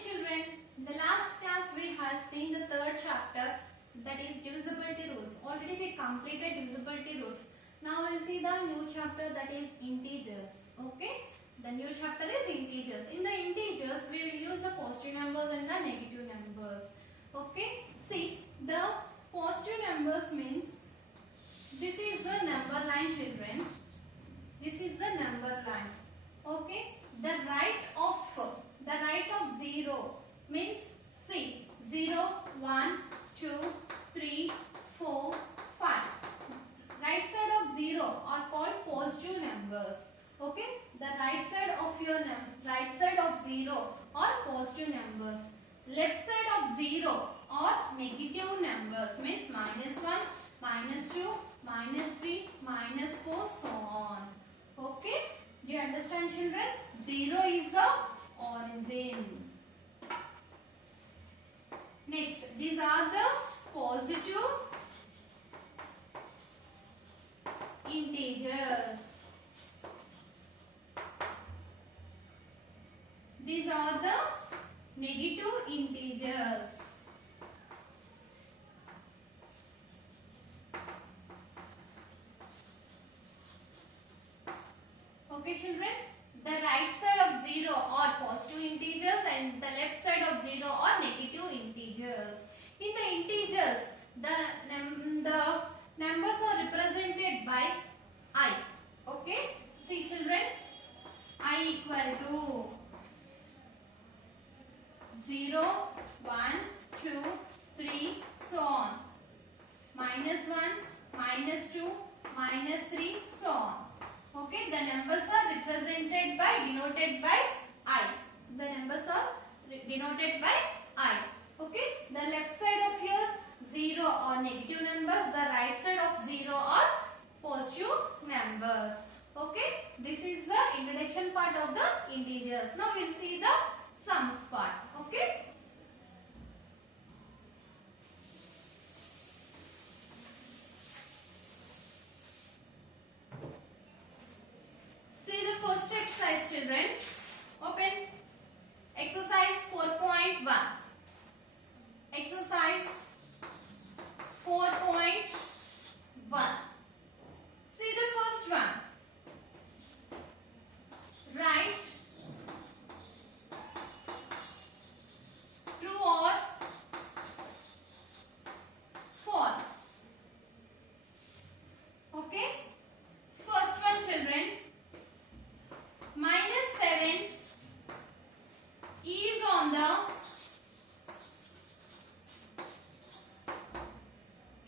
children, in the last class we had seen the third chapter, that is divisibility rules. Already we completed divisibility rules. Now we'll see the new chapter, that is integers. Okay, the new chapter is integers. In the integers we will use the positive numbers and the negative numbers. Okay, see, the positive numbers means this is the number line, children. This is the number line. Okay, the right of 0 means see 0, 1, 2, 3, 4, 5. Right side of 0 are called positive numbers. Okay, the right side of 0 are positive numbers. Left side of 0 are negative numbers, means -1, -2, -3, -4, so on. Okay, do you understand, children? 0 is the origin. Next, these are the positive integers. These are the negative integers. Okay, children, the right side of 0 are positive integers and the left side of 0 are negative integers. In the integers, the numbers are represented by I. Okay, see, children, I equal to 0, 1, 2, 3, so on. -1, -2, -3, so on. Okay, the numbers are represented by, denoted by I. The numbers are denoted by I. Okay, the left side of your 0 are negative numbers, the right side of 0 are positive numbers. Okay, this is the introduction part of the integers. Now we'll see the sums part. Okay. See the first exercise, children. Open exercise 4.1. Exercise 4.1. See the first one. Write true or false. Okay. First one, children. -7 is on the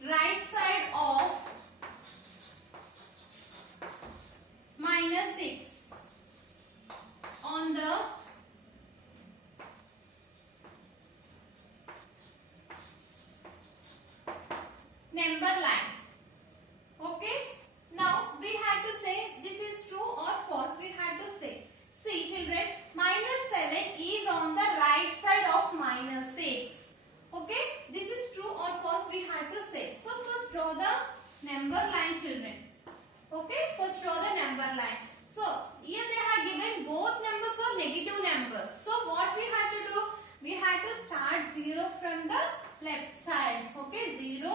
right side of -6 on the number line. Okay, now we had to say this is true or false. We had to say, see, children, -7 is on the right side of -6. Okay, this is true or false, we had to say. So first draw the number line, children. Okay, first draw the number line. So here they have given both numbers are negative numbers. So what we had to do? We had to start 0 from the left side. Okay, 0,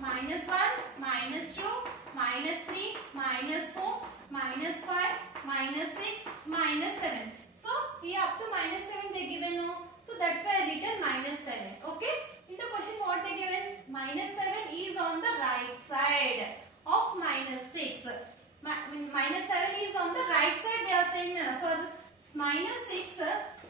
-1, -2, -3, -4, -5, -6, -7. So here up to -7 they given no. So that's why I written -7. Okay. In the question what they given? -7 is on the right side of -6. -7 is on the right side. They are saying for -6,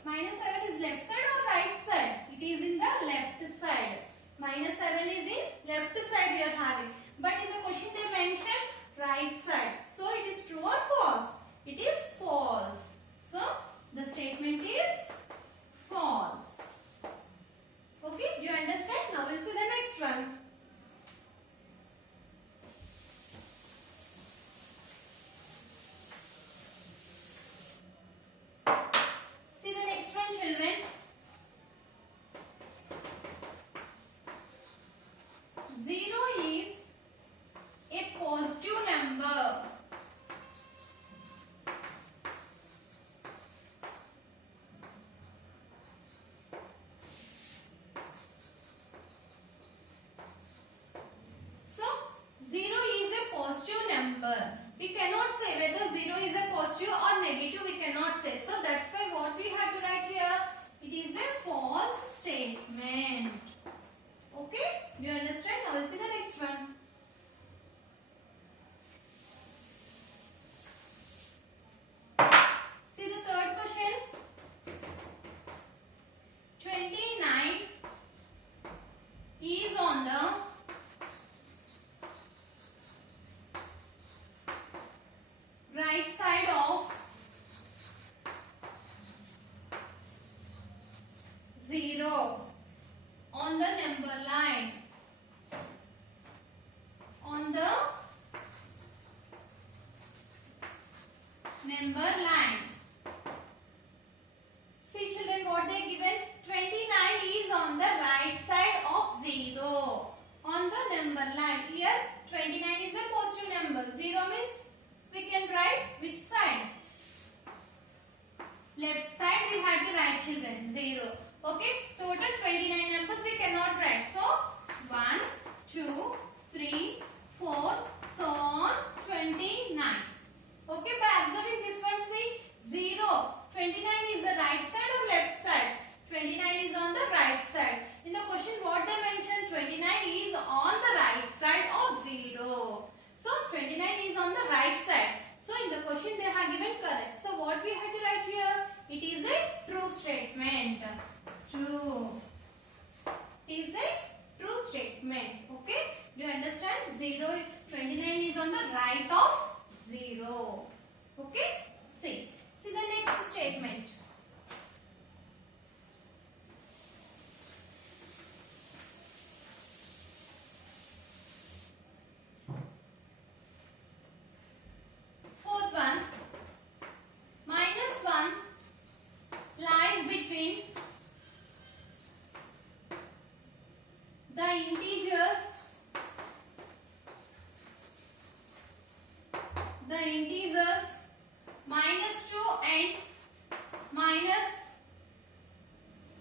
-7 is left side or right side? It is in the left side. -7 is in left side we are having. But in the question they mentioned right side. So it is true or false? It is false. So the statement is false. Okay, do you understand? Now we'll see the next one. See the next one, children. 0 is a positive number. 0 on the number line. On the number line. See children, what they given? 29 is on the right side of 0 on the number line. Here 29 is a positive number. 0 means we can write which side? Left side we have to write children. 0. Okay. Total 29 numbers we cannot write. So 1, 2, 3, 4, so on 29. Okay. By observing this one, see 0. 29 is the right side or left side? 29 is on the right side. In the question what they mentioned, 29 is on the right side of 0. So 29 is on the right side. So in the question they have given correct. So what we have to write here? It is a true statement. True. It is a true statement. Okay. Do you understand? 29 is on the right of 0. Okay. See the next statement. Fourth one. -1 lies between the integers -2 and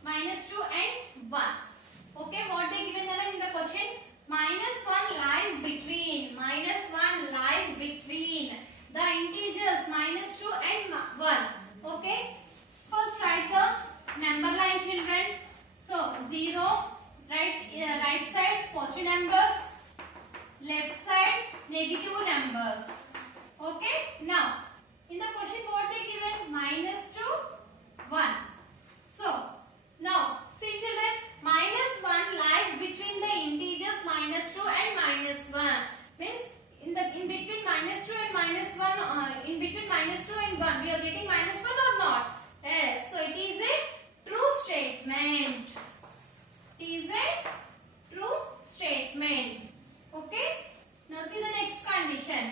-2 and 1. Okay, what they given in the question? -1 lies between the integers -2 and 1. Okay, first write the number line children. So 0, right side positive numbers, left side negative numbers. Okay, now in the question what they given? -2, 1. So now see children, -1 lies between the integers -2 and -1. Means in between -2 and -1, in between -2 and 1 we are getting -1 or not? Yes. So it is a true statement. It is a true statement. Okay. Now see the next condition.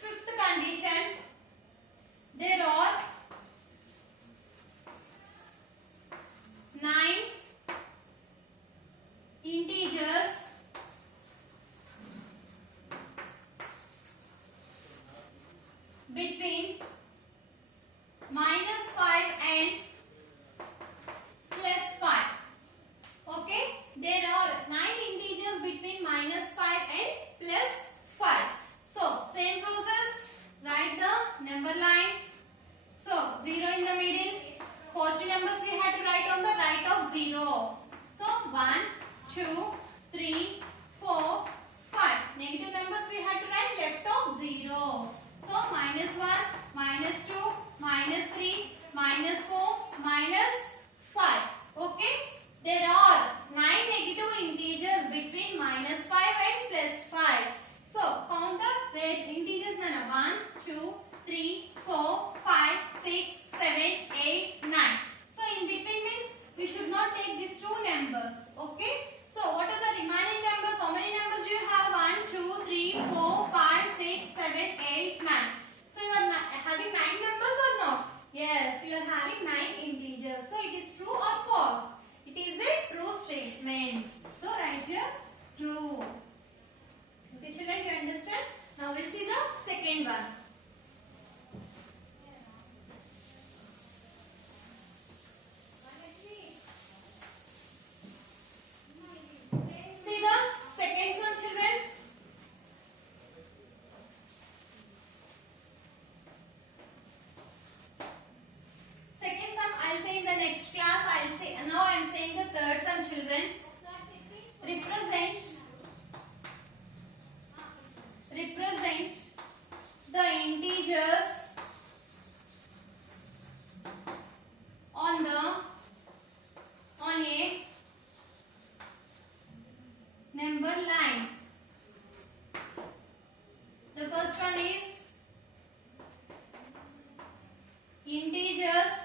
Fifth condition. There are 9 integers between -5 and +5. Okay, there are 9 integers between -5 and +5. So same process, write the number line. So 0 in the middle, positive numbers we have to write on the right of 0. So 1, 2, 3, 4, 5. Negative numbers we have to write left of 0. So -1, -2, -3, -4, -5. Okay. There are 9 negative integers between -5 and +5. So count the integers. 1, 2, 3, 4, 5, 6, 7, 8, 9. So in between means we should not take these two numbers. Okay. So what are the remaining numbers? How many numbers do you have? 1, 2, 3, 4, 5, 6, 7, 8, 9. So you are having 9 numbers or not? Yes, you are having 9 integers. So it is true or false? It is a true statement. So write here true. Okay children, you understand? Now we'll see the second one. See the second one children. Second sum I'll say in the next class. Now I am saying the third sum children. Represent the integers on a number line. The first one one is integers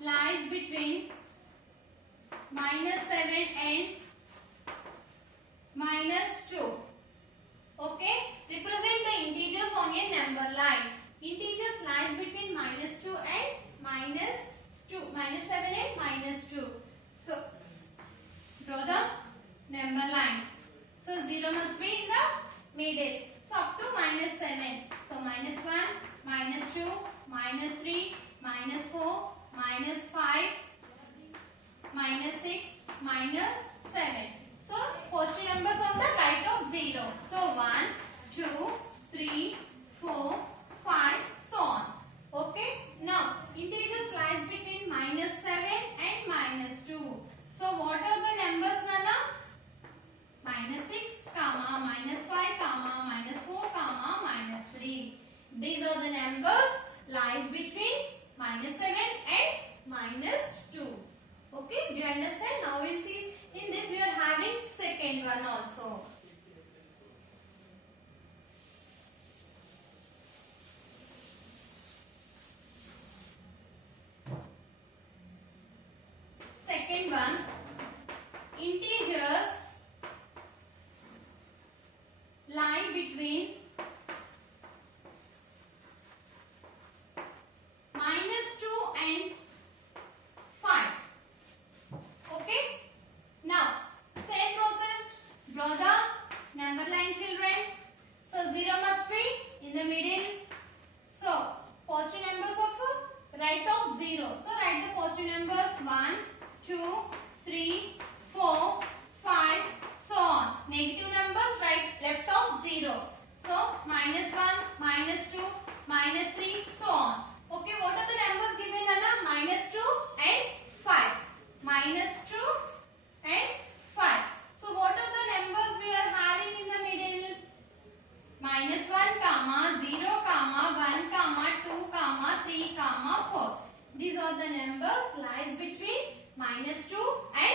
lies between -7 and -2. Okay, represent the integers on a number line. Integers lies between -2 and -7 and -2. So draw the number line. So 0 must be in the middle. So up to -7. So -1, -2, -3, -4, -5, -6, -7. So positive numbers on the right of 0. So 1, 2, 3, 4, 5, so on. Okay. Now integers lies between -7 and -2. So what are the numbers, Nana? -6, -5, -4, -3. These are the numbers lies between -7 and -2. Okay, do you understand? Now we'll see in this we are having second one also. Second one, integers lie between -2 and 5. Okay. Now same process. Draw the number line, children. So 0 must be in the middle. So positive numbers of right of 0. So write the positive numbers 1, 2, 3, 4, 5, so on. Negative numbers right left of 0. So -1, -2, -3, so on. Okay, what are the numbers given, Anna? -2 and 5. -2 and 5. So what are the numbers we are having in the middle? -1, -0, -1, -2, -3, -4. These are the numbers lies between -2 and